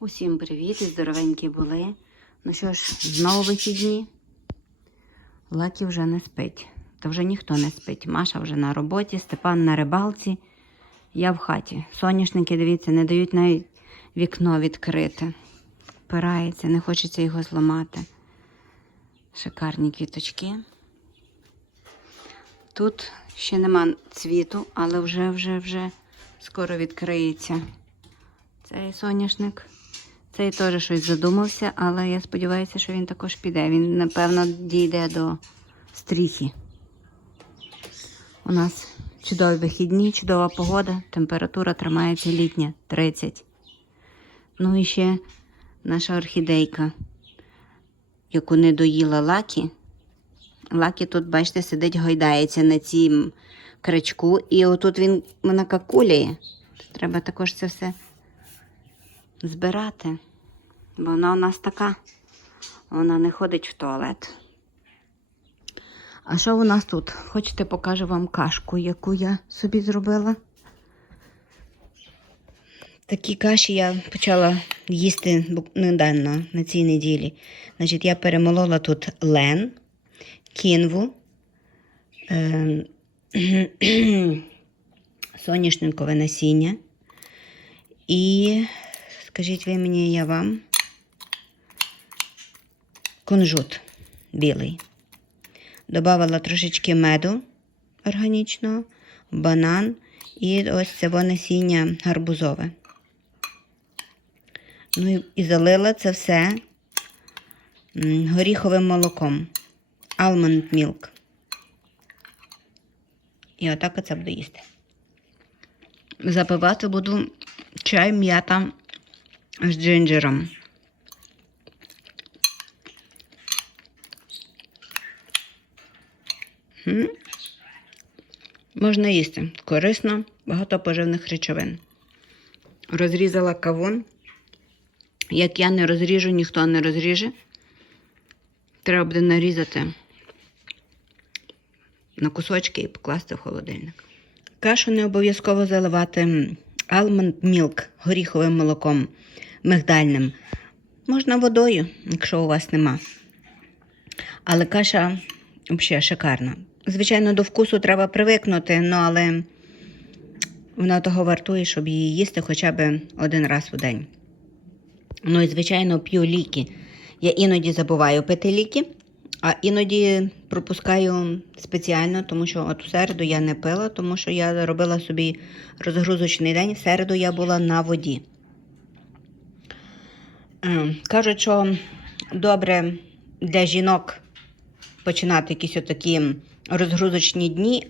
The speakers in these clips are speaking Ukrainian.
Усім привіт і здоровенькі були. Ну що ж, знову вихідні. Лакі вже не спить. Та вже ніхто не спить. Маша вже на роботі, Степан на рибалці. Я в хаті. Соняшники, дивіться, не дають навіть вікно відкрити. Пирається, не хочеться його зламати. Шикарні квіточки. Тут ще нема цвіту, але вже, вже, вже скоро відкриється. Цей соняшник. Цей теж щось задумався, але я сподіваюся, що він також піде. Він, напевно, дійде до стріхи. У нас чудові вихідні, чудова погода, температура тримається літня 30. Ну і ще наша орхідейка, яку не доїла лакі. Лакі тут, бачите, сидить, гойдається на цім крючку, і отут він вона какуляє. Треба також це все збирати, бо вона у нас така. Вона не ходить в туалет. А що у нас тут? Хочете, покажу вам кашку, яку я собі зробила? Такі каші я почала їсти недавно на цій неділі. Значить, я перемолола тут лен, кінву, ем, соняшникове насіння і, скажіть ви мені, я вам, кунжут білий. Добавила трошечки меду органічного, банан і ось це насіння гарбузове. Ну і, залила це все горіховим молоком. Almond milk. І отак оце буду їсти. Запивати буду чай м'ята з джинджером. М? Можна їсти. Корисно, багато поживних речовин. Розрізала кавун. Як я не розріжу, ніхто не розріже. Треба буде нарізати на кусочки і покласти в холодильник. Кашу не обов'язково заливати almond milk горіховим молоком мигдальним. Можна водою, якщо у вас нема. Але каша взагалі шикарна. Звичайно, до вкусу треба привикнути, ну але вона того вартує, щоб її їсти хоча б один раз у день. Ну і, звичайно, п'ю ліки. Я іноді забуваю пити ліки, а іноді пропускаю спеціально, тому що от у середу я не пила, тому що я робила собі розгрузочний день. В середу я була на воді. Е, Кажуть, що добре для жінок починати якісь отакі розгрузочні дні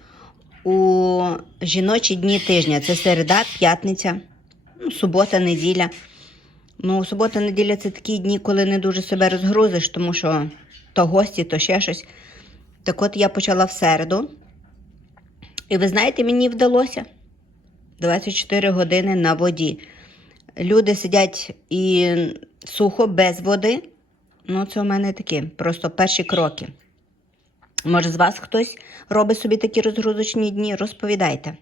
у жіночі дні тижня. Це середа, п'ятниця, ну, субота, неділя. Ну, субота, неділя це такі дні, коли не дуже себе розгрузиш, тому що то гості, то ще щось. Так от я почала в середу. І ви знаєте, мені вдалося 24 години на воді. Люди сидять і сухо, без води. Ну, це у мене такі просто перші кроки. Може, з вас хтось робить собі такі розгрузочні дні? Розповідайте.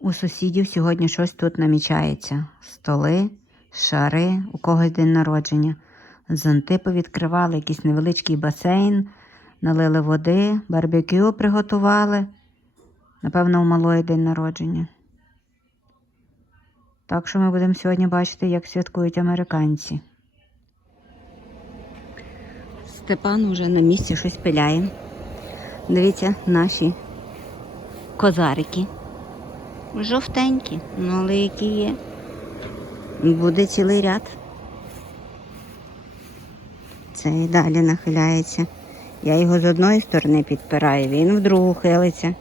У сусідів сьогодні щось тут намічається: столи, шари, у когось день народження. Зонти повідкривали, якийсь невеличкий басейн, налили води, барбекю приготували. Напевно, у малої день народження. Так що ми будемо сьогодні бачити, як святкують американці. Степан уже на місці щось пиляє. Дивіться, наші козарики. Жовтенькі, але які є. Буде цілий ряд. Цей далі нахиляється. Я його з одної сторони підпираю, він в другу хилиться.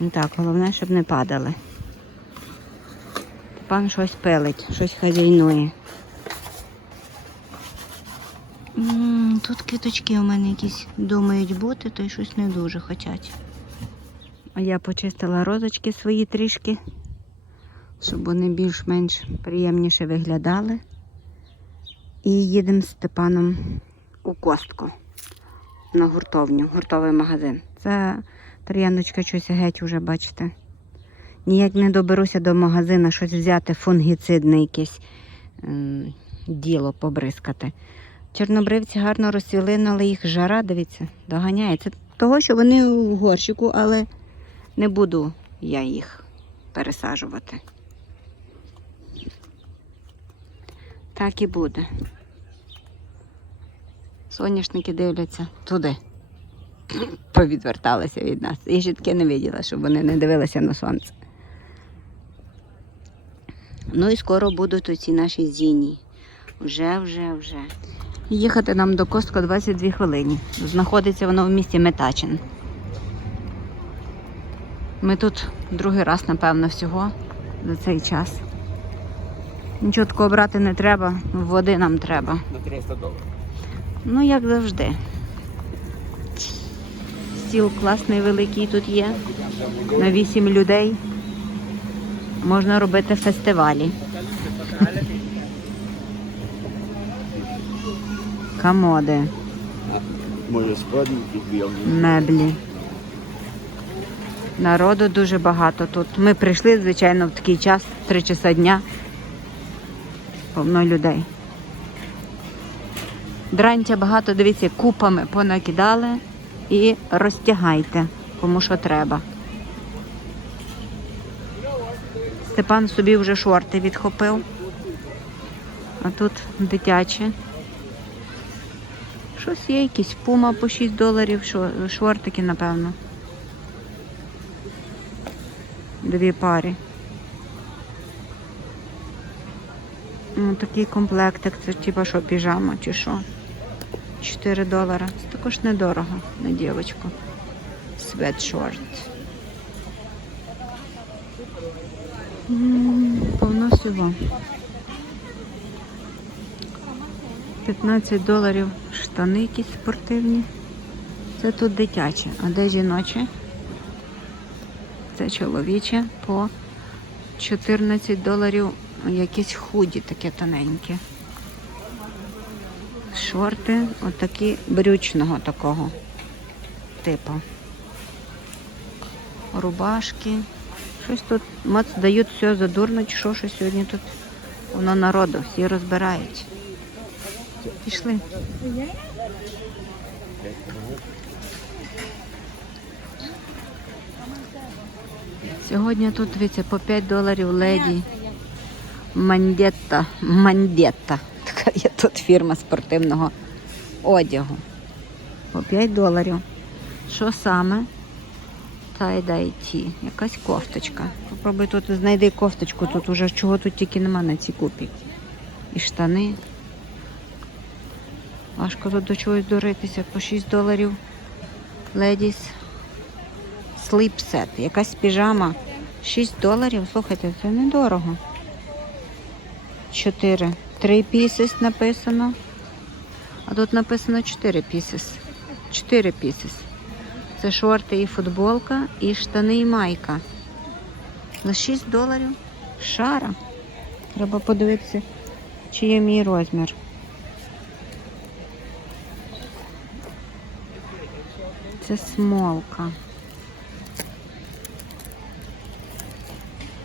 Ну Так, головне, щоб не падали. Пан щось пилить, щось хазяйнує. М, Тут квіточки у мене якісь думають бути, то й щось не дуже хочуть. Я почистила розочки свої трішки, щоб вони більш-менш приємніше виглядали. І їдемо з Степаном у костку на гуртовню, гуртовий магазин. Це трояндочка щось геть уже, бачите. Ніяк не доберуся до магазину щось взяти, фунгіцидне якесь ем, діло побризкати. Чорнобривці гарно розцвіли, їх жара, дивіться, доганяє. Це того, що вони в горщику, але не буду я їх пересаджувати. Так і буде. Соняшники дивляться туди. Повідверталися від нас. Ще таке не виділа, щоб вони не дивилися на сонце. Ну і скоро будуть оці наші зіні. Вже, вже, вже. Їхати нам до Костка 22 хвилини. Знаходиться воно в місті Метачин. Ми тут другий раз, напевно, всього за цей час. Нічого такого брати не треба, води нам треба. На 300 доларів. Ну, як завжди. Стіл класний великий тут є. На 8 людей. Можна робити фестивалі. Комоди, меблі. Народу дуже багато тут. Ми прийшли, звичайно, в такий час, 3 часа дня. Повно людей. Дрантя багато, дивіться, купами понакидали і розтягайте, кому що треба. Степан собі вже шорти відхопив. А тут дитяче. Щось є, якісь пума по 6 доларів, шо- шортики, напевно. Дві парі. Ну, такий комплектик, це типа що, піжама чи що. 4 долара. Це також недорого на дівчинку. Светшорт. Повно всього. 15 доларів штани якісь спортивні. Це тут дитяче. А де жіноче? Це чоловіче по 14 доларів якісь худі таке тоненьке. Шорти отакі брючного такого типу. Рубашки. Щось тут моц дають все задурно, що, що сьогодні тут воно народу, всі розбирають. Пішли. Сьогодні тут, дивіться, по 5 доларів леді. Мандетта. Мандетта. Така є тут фірма спортивного одягу. По 5 доларів. Що саме? Tie-dye ті. Якась кофточка. Попробуй тут знайди кофточку. Тут уже чого тут тільки нема на цій купі. І штани. Важко тут до чогось доритися. По 6 доларів. Sleep set. Якась піжама. 6 доларів. Слухайте, це недорого. 4. 3 pieces написано. А тут написано 4 pieces. 4 pieces. Це шорти і футболка, і штани і майка. За 6 доларів. Шара. Треба подивитися, чи є мій розмір. Це смолка.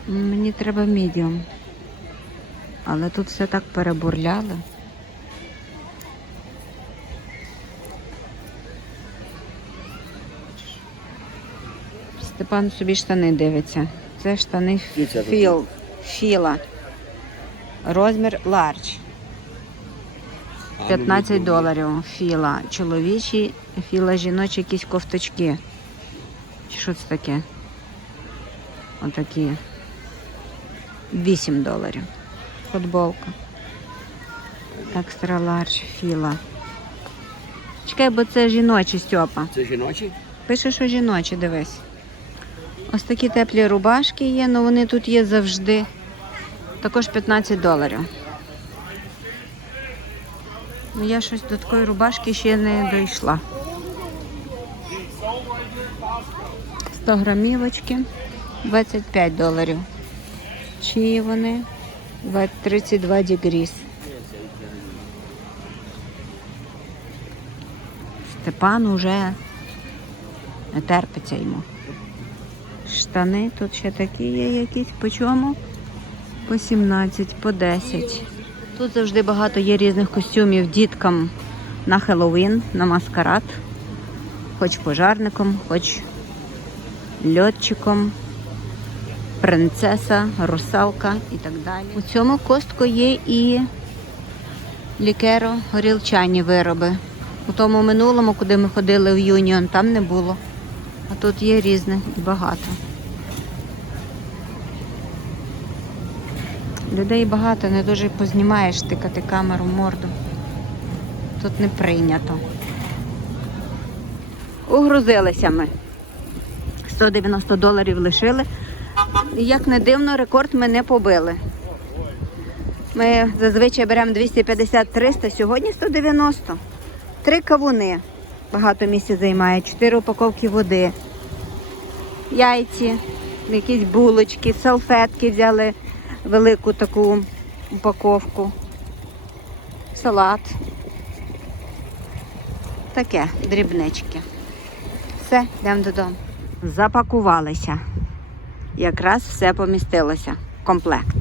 Мені треба мідіум. Але тут все так перебурляли. Степан собі штани дивиться. Це штани філ, філа. Розмір large. 15 доларів філа. Чоловічі, філа жіночі якісь кофточки. Чи що це таке? Отакі. 8 доларів. Футболка. Екстра ларж філа. Чекай, бо це жіночі Стьопа. Це жіночі? Пише, що жіночі, дивись. Ось такі теплі рубашки є, але вони тут є завжди. Також 15 доларів. Ну, я щось до такої рубашки ще не дійшла. 100 грамівочки, 25 доларів. Чиї вони? 32 дегріс. Степан уже не терпиться йому. Штани тут ще такі є якісь. По чому? По 17, по 10. Тут завжди багато є різних костюмів діткам на Хеллоуін, на маскарад. Хоч пожарником, хоч льотчиком, принцеса, русалка і так далі. У цьому костку є і лікеро горілчані вироби. У тому минулому, куди ми ходили в Юніон, там не було. А тут є різне і багато. Людей багато, не дуже познімаєш тикати камеру в морду. Тут не прийнято. Угрузилися ми. 190 доларів лишили. Як не дивно, рекорд ми не побили. Ми зазвичай беремо 250-300, сьогодні 190. Три кавуни. Багато місця займає, чотири упаковки води, яйці, якісь булочки, салфетки взяли велику таку упаковку, салат. Таке, дрібнички. Все, йдемо додому. Запакувалися. Якраз все помістилося. Комплект.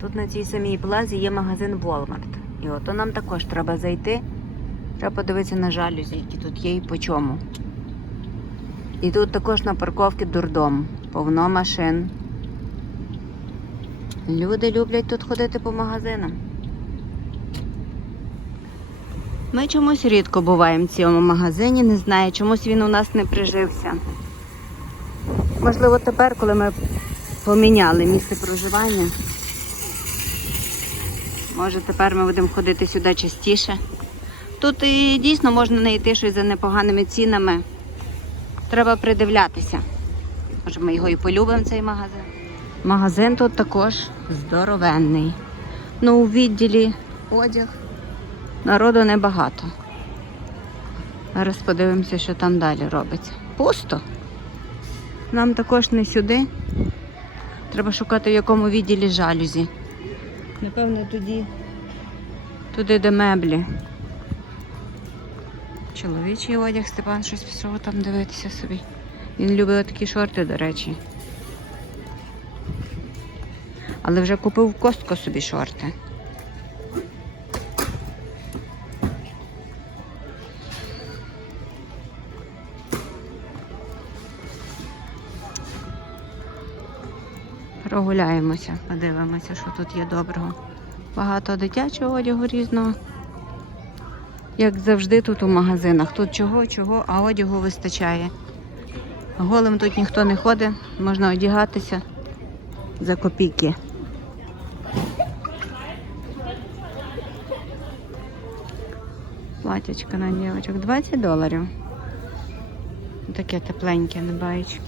Тут на цій самій плазі є магазин Walmart. І ото нам також треба зайти. Треба подивитися на жалюзі, які тут є і по чому. І тут також на парковці дурдом. Повно машин. Люди люблять тут ходити по магазинам. Ми чомусь рідко буваємо в цьому магазині, не знаю, чомусь він у нас не прижився. Можливо, тепер, коли ми поміняли місце проживання. Може, тепер ми будемо ходити сюди частіше. Тут і дійсно можна знайти щось за непоганими цінами. Треба придивлятися. Може, ми його і полюбимо, цей магазин. Магазин тут також здоровенний. Ну, у відділі одяг народу небагато. Зараз подивимося, що там далі робиться. Пусто. Нам також не сюди. Треба шукати, в якому відділі жалюзі. Напевно, тоді туди, де меблі. Чоловічий одяг Степан щось пішов там дивитися собі. Він любить такі шорти, до речі. Але вже купив в костку собі шорти. Прогуляємося, подивимося, що тут є доброго. Багато дитячого одягу різного. Як завжди тут у магазинах. Тут чого, чого, а одягу вистачає. Голим тут ніхто не ходить, можна одягатися за копійки. Платячка на дівчинок 20 доларів. Таке тепленьке, не баючи.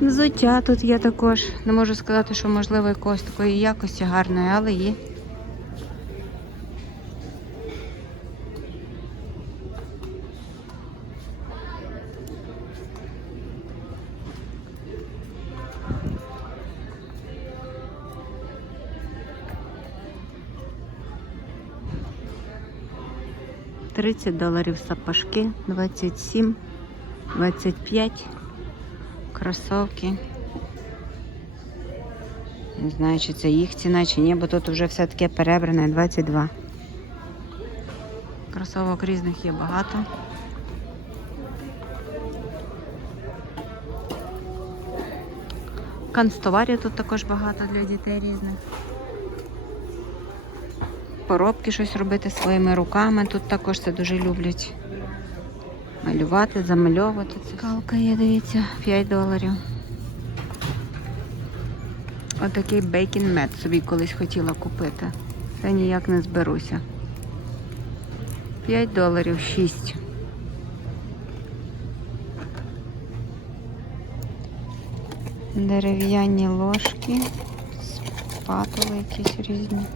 Взуття тут є також. Не можу сказати, що можливо якогось такої якості гарної, але є. Тридцять доларів сапожки, 27, 25 кросовки. Не знаю, чи це їх ціна, чи ні, бо тут вже все таке перебране 22. Кросовок різних є багато. Канцтоварів тут також багато для дітей різних. Поробки щось робити своїми руками. Тут також це дуже люблять. Малювати, замальовувати. Цикалка є, дивіться, 5 доларів. Отакий бейкін мед собі колись хотіла купити. Та ніяк не зберуся. 5 доларів 6. Дерев'яні ложки, спатули якісь різні.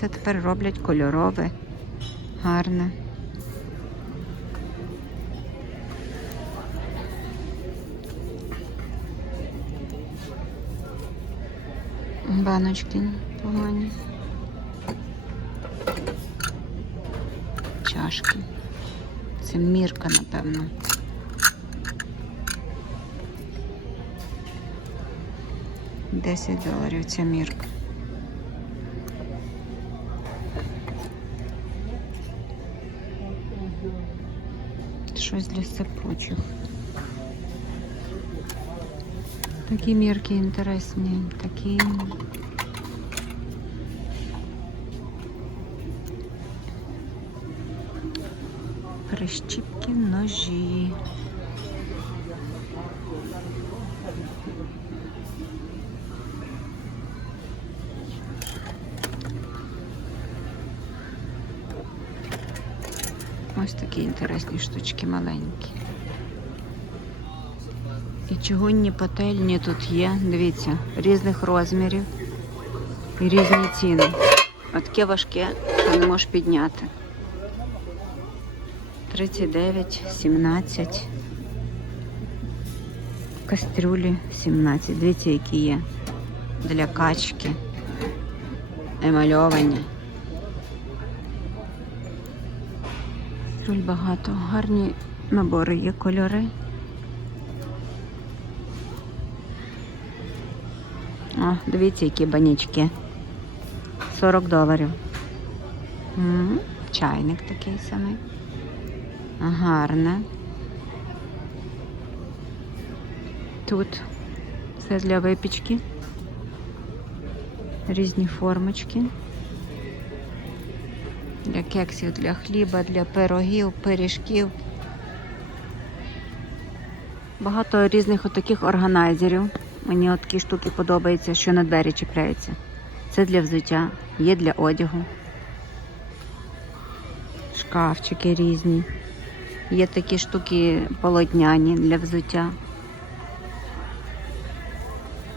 Це тепер роблять кольорове, гарне. Баночки погані. Чашки. Це мірка, напевно. Десять доларів ця мірка. Щось для сипучих. Такі мірки інтересні, такі. Прищіпки ножі. Ось такі інтересні штучки маленькі. І чугунні пательні тут є, дивіться, різних розмірів і різні ціни. А таке важке, що не можеш підняти. 39, 17. Кастрюлі 17. Дивіться, які є. Для качки. Емальовані. Кастрюль багато. Гарні набори є кольори. О, дивіться, які банічки. 40 доларів. М, Чайник такий самий. Гарне. Тут все для випічки. Різні формочки. Для кексів, для хліба, для пирогів, пиріжків. Багато різних отаких органайзерів. Мені такі штуки подобаються, що на двері чіпляються. Це для взуття, є для одягу. Шкафчики різні. Є такі штуки полотняні для взуття.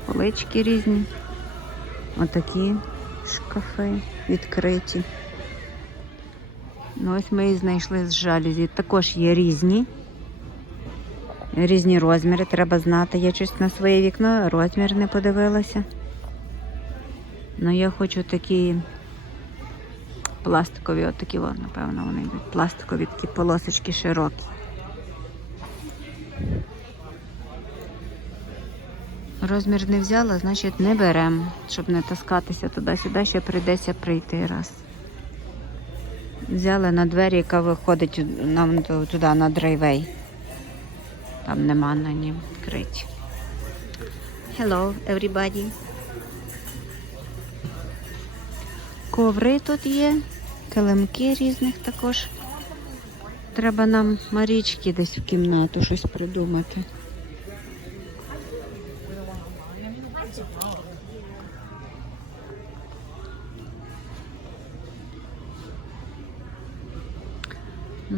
Полички різні. Отакі шкафи відкриті. Ну, ось ми і знайшли з жалюзі. Також є різні. Різні розміри, треба знати. Я щось на своє вікно розмір не подивилася. Ну я хочу такі пластикові, отакі, о, напевно, вони йдуть. Пластикові такі полосочки широкі. Розмір не взяла, значить не беремо, щоб не таскатися туди-сюди, ще прийдеться прийти раз. Взяли на двері, яка виходить нам туди на драйвей. Там нема на нім відкриті. Hello, everybody. Коври тут є, килимки різних також. Треба нам Марічки десь в кімнату щось придумати.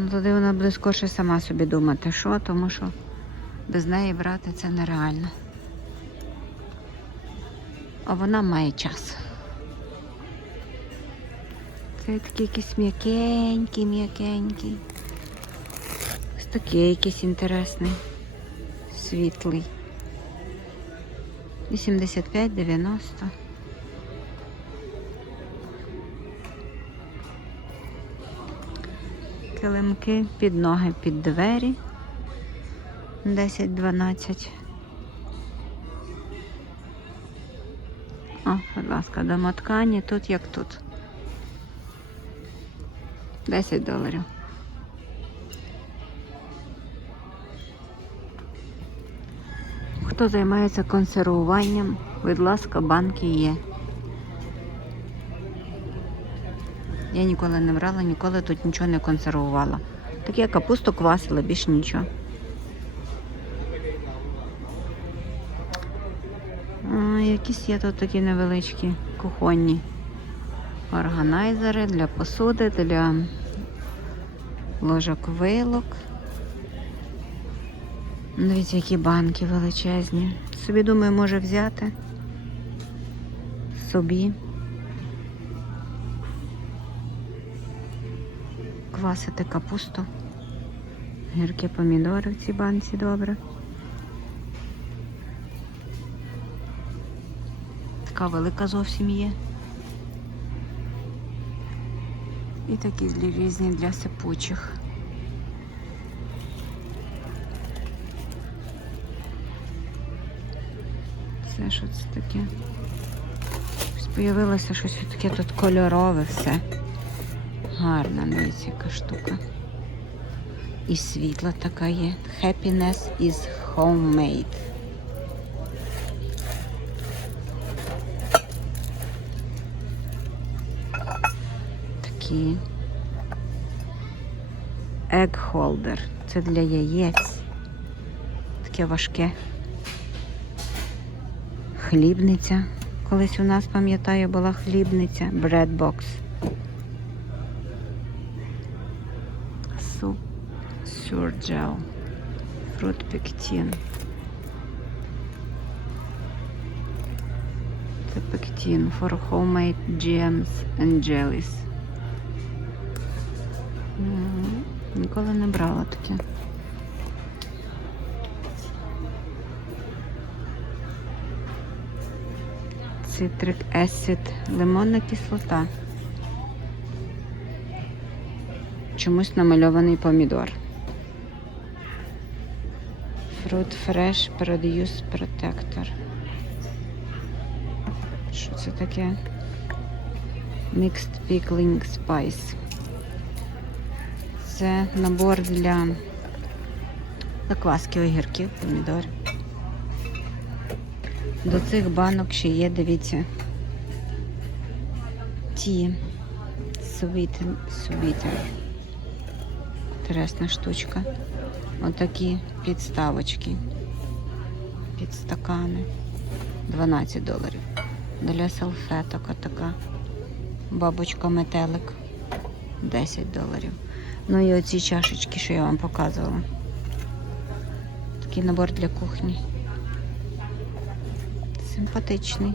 Ну, тоді вона буде сама собі думати, що, тому що без неї брати це нереально. А вона має час. Це такі якісь м'якенькі, м'якенькі. Ось такий якийсь інтересний, світлий. 85-90. Килимки під ноги, під двері. 10-12. О, будь ласка, домоткані, тут як тут. 10 доларів. Хто займається консервуванням, будь ласка, банки є. Я ніколи не брала, ніколи тут нічого не консервувала. Так я капусту квасила, більш нічого. Якісь є тут такі невеличкі кухонні органайзери для посуди, для ложок вилок. Дивіться, які банки величезні. Собі думаю, може взяти собі. Квасити капусту. Гіркі помідори в цій банці добре. така велика зовсім є. І такі різні для сипучих. Це що це таке? Ось Появилося щось таке тут кольорове все. Гарна, яка штука. І світла така є. Happiness is homemade. Такі. Egg holder. Це для яєць. Таке важке. Хлібниця. Колись у нас, пам'ятаю, була хлібниця. Bread Surgel. Fruit pectin. Це pectin for homemade jams and jellies. Ніколи не брала таке. Citric acid, лимонна кислота. Чомусь намальований помідор. Fruit Fresh Produce Protector. Що це таке? Mixed Pickling Spice. Це набор для закваски огірків, помідорів. До цих банок ще є, дивіться, ті sweeter. Інтересна штучка. Отакі підставочки. Під стакани. 12 доларів. Для салфеток отака. Бабочка метелик. 10 доларів. Ну і оці чашечки, що я вам показувала. Такий набор для кухні. Симпатичний.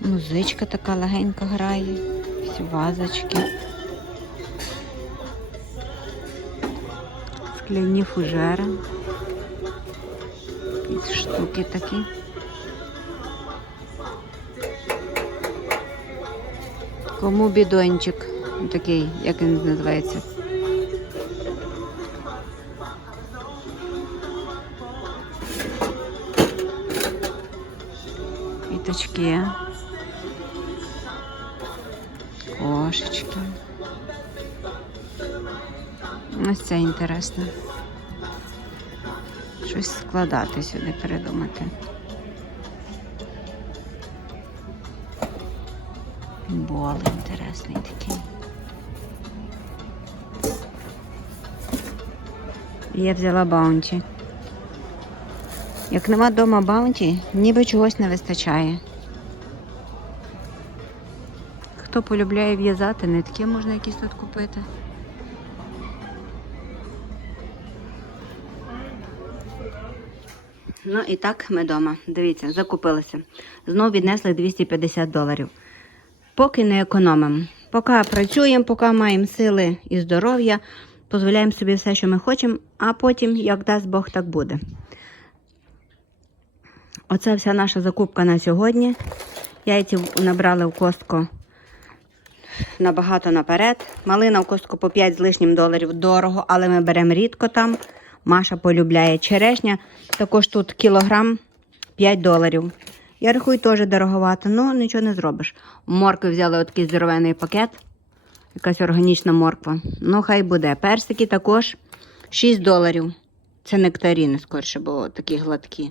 Музичка така легенька грає. Всі вазочки. Скляні фужери. Якісь штуки такі. Кому бідончик такий, як він називається? Квіточки. Кошечки. Ось це інтересно. Щось складати сюди, передумати. Бол інтересний такий. Я взяла баунті. Як нема вдома баунті, ніби чогось не вистачає. Хто полюбляє в'язати, нитки можна якісь тут купити. Ну і так ми вдома. Дивіться, закупилися. Знову віднесли 250 доларів. Поки не економимо. Поки працюємо, поки маємо сили і здоров'я, дозволяємо собі все, що ми хочемо, а потім, як дасть Бог, так буде. Оце вся наша закупка на сьогодні. Яйці набрали в костку набагато наперед. Малина в костку по 5 з лишнім доларів дорого, але ми беремо рідко там. Маша полюбляє черешня. Також тут кілограм 5 доларів. Я рахую теж дороговато, ну нічого не зробиш. Моркви взяли отакий здоровений пакет. Якась органічна морква. Ну, хай буде. Персики також 6 доларів. Це нектаріни, скорше, бо такі гладкі.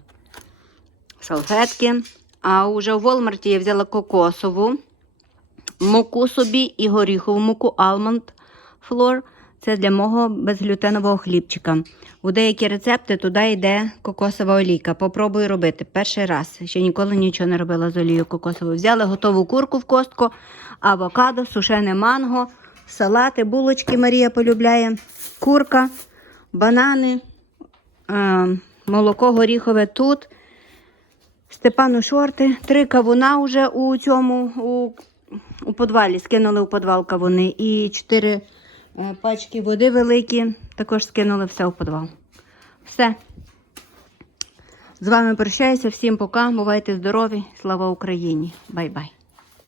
Салфетки. А вже в Walmart я взяла кокосову муку собі і горіхову муку Almond Flour. Це для мого безглютенового хлібчика. У деякі рецепти туди йде кокосова олійка. Попробую робити. Перший раз. Ще ніколи нічого не робила з олією кокосовою. Взяли готову курку в костку, авокадо, сушене манго, салати, булочки Марія полюбляє, курка, банани, е, молоко горіхове тут. Степану шорти, три кавуна вже у цьому у, у подвалі. Скинули у подвал кавуни. І чотири пачки води великі. Також скинули все у подвал. Все. З вами прощаюся. Всім пока. Бувайте здорові. Слава Україні. Бай-бай.